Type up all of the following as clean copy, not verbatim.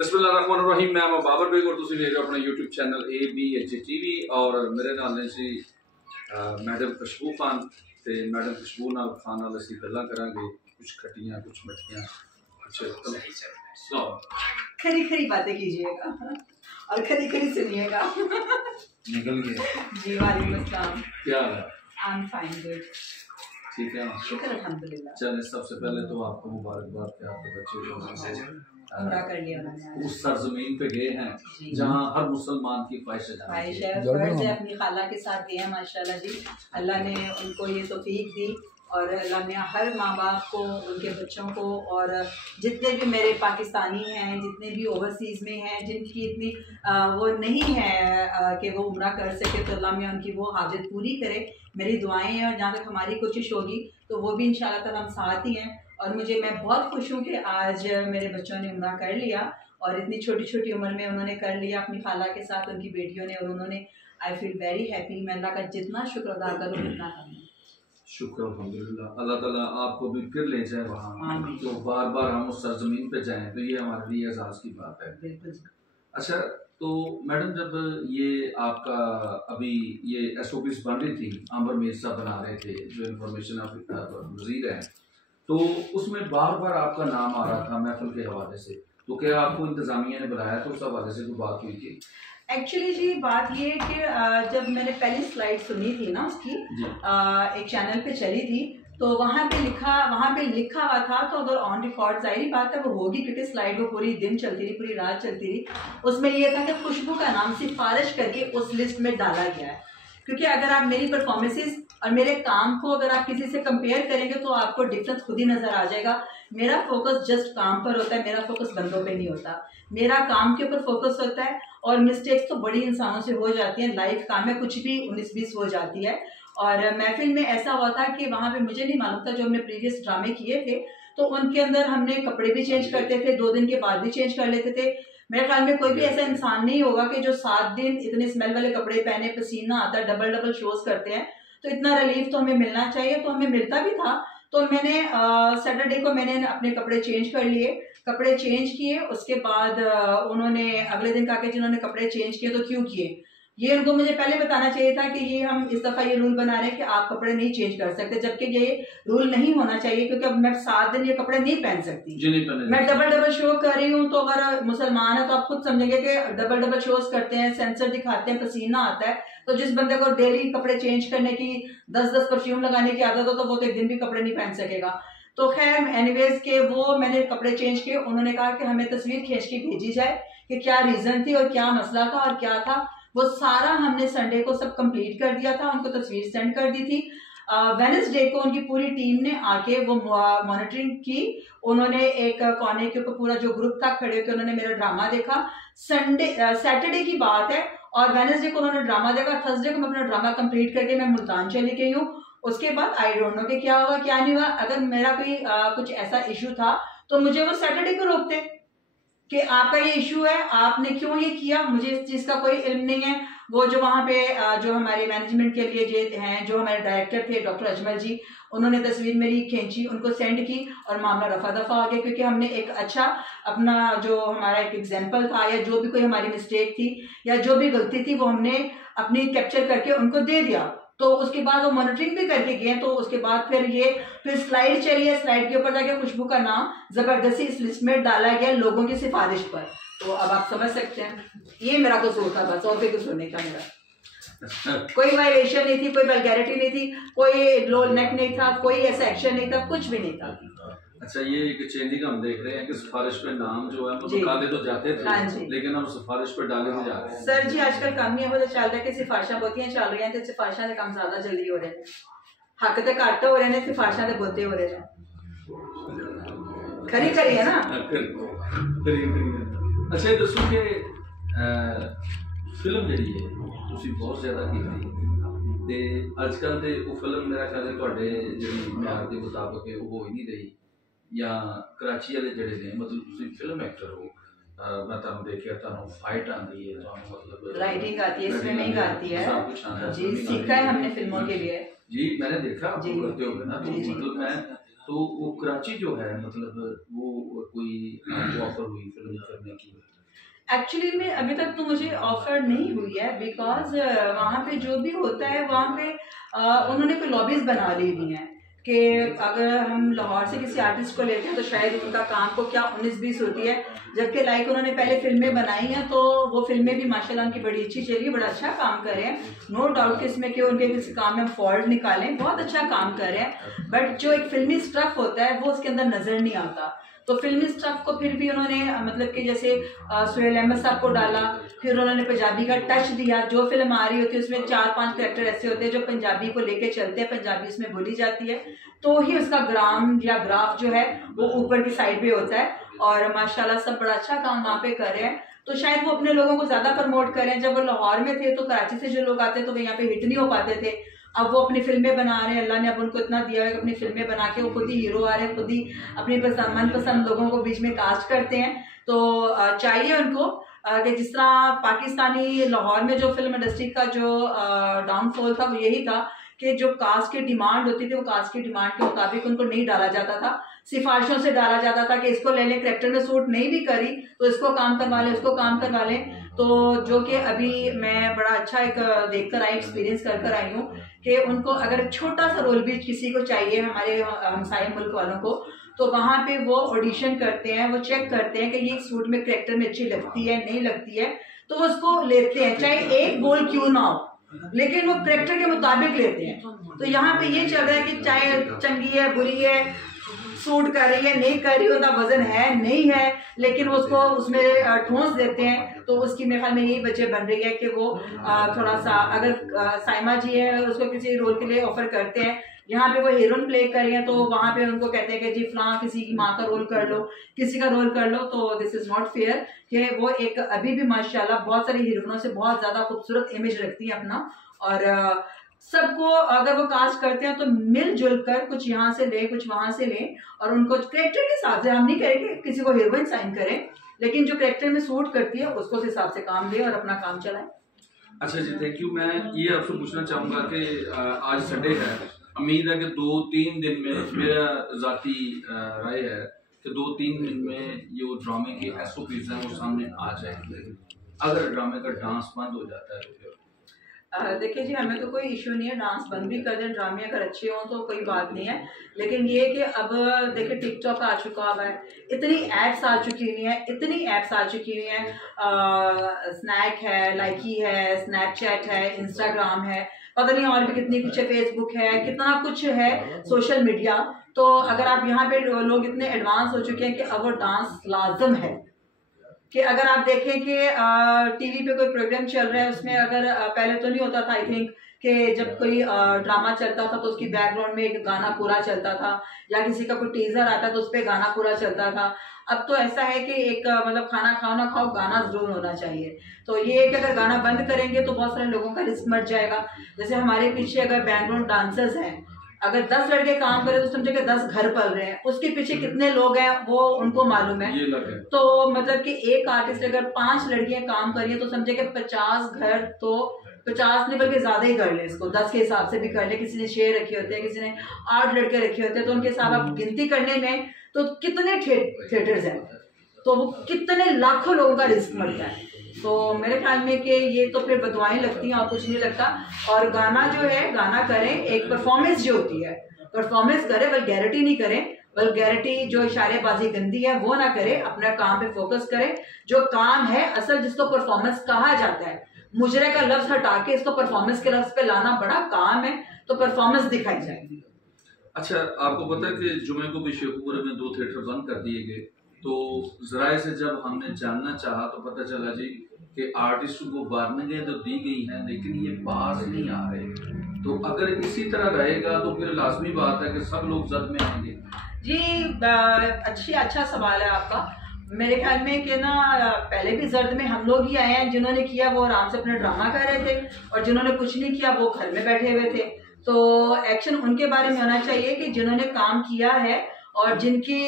बिस्मिल्लाहिर्रहमानिर्रहीम। मैं बाबर बेग और तुसीं देख रहे हो अपना यूट्यूब चैनल ABH TV और मेरे नाल ने सी मैडम खुशबू खान ते मैडम खुशबू नाल खान नाल असीं गल्लां करांगे, कुछ खट्टियां कुछ मिठियां खरी खरी बातें कीजिएगा और खरी खरी सुनिएगा। निकल गया जी वालेकुम अस्सलाम। क्या है? I am fine good. ठीक है, शुक्र अल्हम्दुलिल्लाह। चलिए सबसे पहले तो आपको मुबारकबाद कि आपके बच्चे उम्रा कर लिया उन्होंने, उस सरजमीन पे गए हैं जहाँ हर मुसलमान की ख्वाहिश है, फर्ज है, अपनी खाला के साथ गए हैं। माशाल्लाह जी, अल्लाह ने उनको ये तौफीक दी और अल्लाह ने हर माँ बाप को, उनके बच्चों को और जितने भी मेरे पाकिस्तानी हैं, जितने भी ओवरसीज़ में हैं, जिनकी इतनी वो नहीं है कि वो उम्रा कर सके, तो अल्लाह में उनकी वो हाजत पूरी करे। मेरी दुआएं हैं और जहाँ तक हमारी कोशिश होगी तो वो भी इंशाल्लाह ताला हम साथ ही हैं। और मैं बहुत खुश हूँ कि आज मेरे बच्चों ने उम्रा कर लिया और इतनी छोटी छोटी उम्र में उन्होंने कर लिया अपनी खाला के साथ, उनकी बेटियों ने, और उन्होंने आई फील वेरी हैप्पी। मैं अल्लाह का जितना शुक्र अदा करूँ उतना कम है। शुक्र अल्हम्दुलिल्लाह। अल्लाह ताला आपको भी फिर ले जाए वहाँ, तो बार बार हम उस सरजमीन पे जाएं तो ये हमारे लिए एजाज़ की बात है। बिल्कुल। अच्छा, तो मैडम जब ये आपका अभी ये SOPs बन रही थी, आमिर मिर्जा बना रहे थे जो इंफॉर्मेशन वजीर है, तो उसमें बार बार आपका नाम आ रहा था महफिल के हवाले से, तो क्या आपको इंतजामिया ने बुलाया तो उस हवाले से कोई बात हुई थी? एक्चुअली जी बात ये है कि जब मैंने पहली स्लाइड सुनी थी ना उसकी, एक चैनल पे चली थी, तो वहाँ पे लिखा हुआ था, तो अगर ऑन रिकॉर्ड जाहिर बात है वो होगी क्योंकि स्लाइड वो पूरी दिन चलती रही, पूरी रात चलती रही। उसमें ये था कि खुशबू का नाम सिफारिश करके उस लिस्ट में डाला गया है, क्योंकि अगर आप मेरी परफॉर्मेंसेस और मेरे काम को अगर आप किसी से कंपेयर करेंगे तो आपको डिफरेंस खुद ही नजर आ जाएगा। मेरा फोकस जस्ट काम पर होता है, मेरा फोकस बंदों पे नहीं होता, मेरा काम के ऊपर फोकस होता है। और मिस्टेक्स तो बड़ी इंसानों से हो जाती हैं, लाइफ काम में कुछ भी 19-20 हो जाती है। और महफिल में ऐसा हुआ था कि वहाँ पे मुझे नहीं मालूम था, जो हमने प्रीवियस ड्रामे किए थे तो उनके अंदर हमने कपड़े भी चेंज करते थे, 2 दिन के बाद भी चेंज कर लेते थे। मेरे ख्याल में कोई भी ऐसा इंसान नहीं होगा कि जो 7 दिन इतने स्मेल वाले कपड़े पहने, पसीना आता है, डबल शोज करते हैं, तो इतना रिलीफ तो हमें मिलना चाहिए, तो हमें मिलता भी था। तो मैंने सैटरडे को मैंने अपने कपड़े चेंज कर लिए, कपड़े चेंज किए, उसके बाद उन्होंने अगले दिन कहा कि जिन्होंने कपड़े चेंज किए तो क्यों किए, ये उनको मुझे पहले बताना चाहिए था कि ये हम इस दफा ये रूल बना रहे हैं कि आप कपड़े नहीं चेंज कर सकते, जबकि ये रूल नहीं होना चाहिए, क्योंकि अब मैं 7 दिन ये कपड़े नहीं पहन सकती। मैं डबल शो कर रही हूँ, तो अगर मुसलमान है तो आप खुद समझेंगे कि डबल शोज करते हैं, सेंसर दिखाते हैं, पसीना आता है, तो जिस बंदे को डेली कपड़े चेंज करने की 10 परफ्यूम लगाने की आदत हो तो वो तो एक दिन भी कपड़े नहीं पहन सकेगा। तो खैर एनीवेज के वो मैंने कपड़े चेंज किए, उन्होंने कहा कि हमें तस्वीर खींच के भेजी जाए कि क्या रीजन थी और क्या मसला था और क्या था। वो सारा हमने संडे को सब कंप्लीट कर दिया था, उनको तस्वीर सेंड कर दी थी। वेडनेसडे को उनकी पूरी टीम ने आके वो मॉनिटरिंग की, उन्होंने एक कोने के ऊपर पूरा जो ग्रुप था खड़े होकर उन्होंने मेरा ड्रामा देखा। सैटरडे की बात है और वेडनेसडे को उन्होंने ड्रामा देखा, थर्सडे को मैं अपना ड्रामा कंप्लीट करके मैं मुल्तान चली गई हूँ। उसके बाद आई डोंट नो कि क्या होगा क्या नहीं हुआ। अगर मेरा कोई कुछ ऐसा इशू था तो मुझे वो सैटरडे को रोकते कि आपका ये इशू है, आपने क्यों ये किया, मुझे इस चीज का कोई इल्म नहीं है। वो जो वहाँ पे जो हमारे मैनेजमेंट के लिए जो हैं, जो हमारे डायरेक्टर थे डॉक्टर अजमल जी, उन्होंने तस्वीर मेरी खींची, उनको सेंड की और मामला रफा दफा हो गया, क्योंकि हमने एक अच्छा अपना जो हमारा एक एग्जाम्पल था या जो भी कोई हमारी मिस्टेक थी या जो भी गलती थी वो हमने अपनी कैप्चर करके उनको दे दिया। तो उसके बाद वो मॉनिटरिंग भी करके गए, तो उसके बाद फिर स्लाइड चली है, स्लाइड के ऊपर जाके खुशबू का नाम जबरदस्ती इस लिस्ट में डाला गया लोगों की सिफारिश पर। तो अब आप समझ सकते हैं ये मेरा कसूर था बस, और भी कुछ होने का मेरा कोई वायलेशन नहीं थी, कोई वल्गैरिटी नहीं थी, कोई लो नेक नहीं था, कोई ऐसा एक्शन नहीं था, कुछ भी नहीं था। अच्छा, ये एक चेंजिंग हम देख रहे हैं कि सिफारिश पे नाम जो है वो डाले तो जाते थे, हाँ जी, लेकिन हम सिफारिश पे डाले नहीं जा रहे हैं। सर जी आजकल काम ही चल रहा है कि सिफारिशां बहुतियां चल रही हैं, तो सिफारिशां से काम ज्यादा जल्दी हो रहे हैं, हक तो घट हो रहे हैं, सिफारिशां से बहुते हो रहे हैं। खरी है ना। अच्छा दसो कि फिल्म जी है तुसी बहुत ज्यादा की ते आजकल ते वो फिल्म मेरा ख्याल है तुहाडे जिहड़ी म्यार दे मुताबिक है वो हो ही नहीं रही, या कराची वाले जड़े ने मतलब तुसी फिल्म एक्टर हो, मैं तुहानू देखिया तुहानू फाइट आंदी है, तुहानू मतलब राइटिंग आती है, स्विमिंग आती है, सब कुछ आंदा है जी, सीखा है हमने फिल्मों के लिए। जी मैंने देखा आपको करते हुए ना, तो मतलब मैं तो वो कराची जो है मतलब वो कोई ऑफर हुई फिल्म करने की? एक्चुअली में अभी तक तो मुझे ऑफर नहीं हुई है, बिकॉज वहाँ पे जो भी होता है वहाँ पे उन्होंने कोई लॉबीज बना ली हुई हैं कि अगर हम लाहौर से किसी आर्टिस्ट को लेते हैं तो शायद उनका काम को क्या 19-20 होती है, जबकि लाइक उन्होंने पहले फिल्में बनाई हैं तो वो फिल्में भी माशाल्लाह उनकी बड़ी अच्छी चली, बड़ा अच्छा काम कर रहे हैं। नो डाउट कि इसमें कि उनके किसी काम में फॉल्ट निकालें, बहुत अच्छा काम कर रहे हैं, बट जो एक फिल्मी स्टफ होता है वो उसके अंदर नजर नहीं आता। तो फिल्मी स्टफ को फिर भी उन्होंने मतलब कि जैसे सुहेल अहमद साहब को डाला, फिर उन्होंने पंजाबी का टच दिया। जो फिल्म आ रही होती है उसमें 4-5 कैरेक्टर ऐसे होते हैं जो पंजाबी को लेके चलते हैं, पंजाबी उसमें बोली जाती है, तो ही उसका ग्राम या ग्राफ जो है वो ऊपर की साइड पे होता है। और माशाल्लाह सब बड़ा अच्छा काम वहाँ पे कर रहे हैं। तो शायद वो अपने लोगों को ज्यादा प्रमोट करें। जब वो लाहौर में थे तो कराची से जो लोग आते तो वो यहाँ पे हिट नहीं हो पाते थे। अब वो अपनी फिल्में बना रहे हैं, अल्लाह ने अब उनको इतना दिया है कि अपनी फिल्में बना के वो खुद ही हीरो आ रहे हैं, खुद ही अपनी मनपसंद लोगों को बीच में कास्ट करते हैं। तो चाहिए उनको कि जिस तरह पाकिस्तानी लाहौर में जो फिल्म इंडस्ट्री का जो डाउनफॉल था वो यही था कि जो कास्ट की डिमांड होती थी वो कास्ट की डिमांड के मुताबिक उनको नहीं डाला जाता था, सिफारिशों से डाला जाता था कि इसको ले लें, करेक्टर में सूट नहीं भी करी तो इसको काम करवा लें, उसको काम करवा लें। तो जो कि अभी मैं बड़ा अच्छा एक देखकर आई, एक्सपीरियंस कर आई हूँ कि उनको अगर छोटा सा रोल भी किसी को चाहिए हमारे हमसाये मुल्क वालों को, तो वहां पे वो ऑडिशन करते हैं, वो चेक करते हैं कि ये सूट में करेक्टर में अच्छी लगती है नहीं लगती है, तो वो उसको लेते हैं, चाहे एक बोल क्यों ना हो, लेकिन वो करेक्टर के मुताबिक लेते हैं। तो यहाँ पे ये चल रहा है कि चाहे चंगी है बुरी है, सूट कर रही है नहीं कर रही, उसका वजन है नहीं है, लेकिन उसको उसमें ठोंस देते हैं। तो उसकी मेरे ख्याल में यही वजह बन रही है कि वो थोड़ा सा अगर साइमा जी है उसको किसी रोल के लिए ऑफर करते हैं, यहाँ पे वो हीरोइन प्ले कर रही है, तो वहां पे उनको कहते हैं कि जी फलां किसी की माँ का रोल कर लो, किसी का रोल कर लो। तो दिस इज नॉट फेयर कि वो एक अभी भी माशाल्लाह बहुत सारी हीरोइनों से बहुत ज्यादा खूबसूरत इमेज रखती है अपना, और सबको अगर वो कास्ट करते हैं तो मिलजुल कर कुछ यहाँ से ले कुछ वहां से ले, और उनको करेक्टर के हिसाब से, हम नहीं करेंगे किसी को हीरोइन साइन करें, लेकिन जो करेक्टर में सूट करती है उसको उस हिसाब से काम ले और अपना काम चलाए। अच्छा जी, थैंक यू। मैं ये आपसे पूछना चाहूंगा कि आज संडे है, उम्मीद है कि 2-3 दिन में, मेरा जाती राय है कि 2-3 दिन में ये ड्रामे के एसओपीज हैं वो सामने आ जाएंगे। अगर ड्रामे का डांस बंद हो जाता है तो देखिए जी, हमें तो कोई इशू नहीं है, डांस बंद भी कर दें, ड्रामे अगर अच्छे हों तो कोई बात नहीं है, लेकिन ये कि अब देखिए टिकटॉक आ चुका हुआ है, इतनी एप्स आ चुकी हुई हैं, इतनी एप्स आ चुकी हुई हैं, स्नैक है, लाइकी है, स्नैपचैट है, इंस्टाग्राम है, पता नहीं और भी कितनी कुछ है, फेसबुक है, कितना कुछ है सोशल मीडिया। तो अगर आप यहाँ पे लोग इतने एडवांस हो चुके हैं कि अब वो डांस लाजम है। कि अगर आप देखें कि टीवी पे कोई प्रोग्राम चल रहा है उसमें अगर पहले तो नहीं होता था, आई थिंक कि जब कोई ड्रामा चलता था तो उसकी बैकग्राउंड में एक गाना पूरा चलता था, या किसी का कोई टीजर आता तो उस पर गाना पूरा चलता था। अब तो ऐसा है कि एक मतलब खाना खाओ ना खाओ गाना जरूर होना चाहिए। तो ये कि अगर गाना बंद करेंगे तो बहुत सारे लोगों का रिस्क मर जाएगा। जैसे हमारे पीछे अगर बैकग्राउंड डांसर्स हैं, अगर 10 लड़के काम करें तो समझे कि 10 घर पल रहे हैं, उसके पीछे कितने लोग हैं वो उनको मालूम है। तो मतलब कि एक आर्टिस्ट अगर 5 लड़कियां काम करिए तो समझे कि 50 घर, तो 50 नहीं बल्कि ज्यादा ही कर ले, इसको 10 के हिसाब से भी कर ले। किसी ने 6 रखे होते हैं, किसी ने 8 लड़के रखे होते हैं, तो उनके हिसाब आप गिनती करने में तो कितने थिएटर्स हैं, तो वो कितने लाखों लोगों का रिस्क मरता है। तो मेरे ख्याल में कि ये तो फिर बदवाएं लगती हैं और कुछ नहीं लगता। और गाना जो है, गाना करें, एक परफॉर्मेंस जो होती है परफॉर्मेंस करें, वल्गैरिटी नहीं करें। वल्गैरिटी जो इशारेबाजी गंदी है वो ना करें, अपने काम पे फोकस करें। जो काम है असल जिसको परफॉर्मेंस कहा जाता है, मुजरे का लफ्ज हटा के इसको परफॉर्मेंस के लफ्ज पे लाना बड़ा काम है, तो परफॉर्मेंस दिखाई जाएगी। अच्छा, आपको पता है कि जुमे को भी शेखुपुरे में 2 थिएटर बंद कर दिए गए, तो जराए से जब हमने जानना चाहा तो पता चला जी कि आर्टिस्ट को वार्निंगें तो दी गई हैं लेकिन ये पास नहीं आ रहे। तो अगर इसी तरह रहेगा तो फिर लाजमी बात है कि सब लोग जद में आएंगे। जी अच्छा सवाल है आपका। मेरे ख्याल में कि ना पहले भी जर्द में हम लोग ही आए हैं, जिन्होंने किया वो आराम से अपना ड्रामा कर रहे थे, और जिन्होंने कुछ नहीं किया वो घर में बैठे हुए थे। तो एक्शन उनके बारे में होना चाहिए कि जिन्होंने काम किया है और जिनकी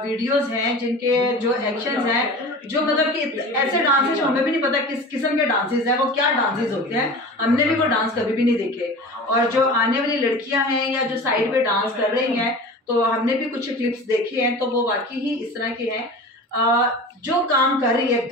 वीडियोस हैं, जिनके जो एक्शंस हैं, जो मतलब कि ऐसे डांसेस हमें भी नहीं पता किस किस्म के डांसेस हैं, वो क्या डांसेस होते हैं, हमने भी वो डांस कभी भी नहीं देखे। और जो आने वाली लड़कियां हैं या जो साइड पे डांस कर रही हैं, तो हमने भी कुछ क्लिप्स देखे हैं, तो वो वाकई ही इस तरह के हैं। जो काम कर रही है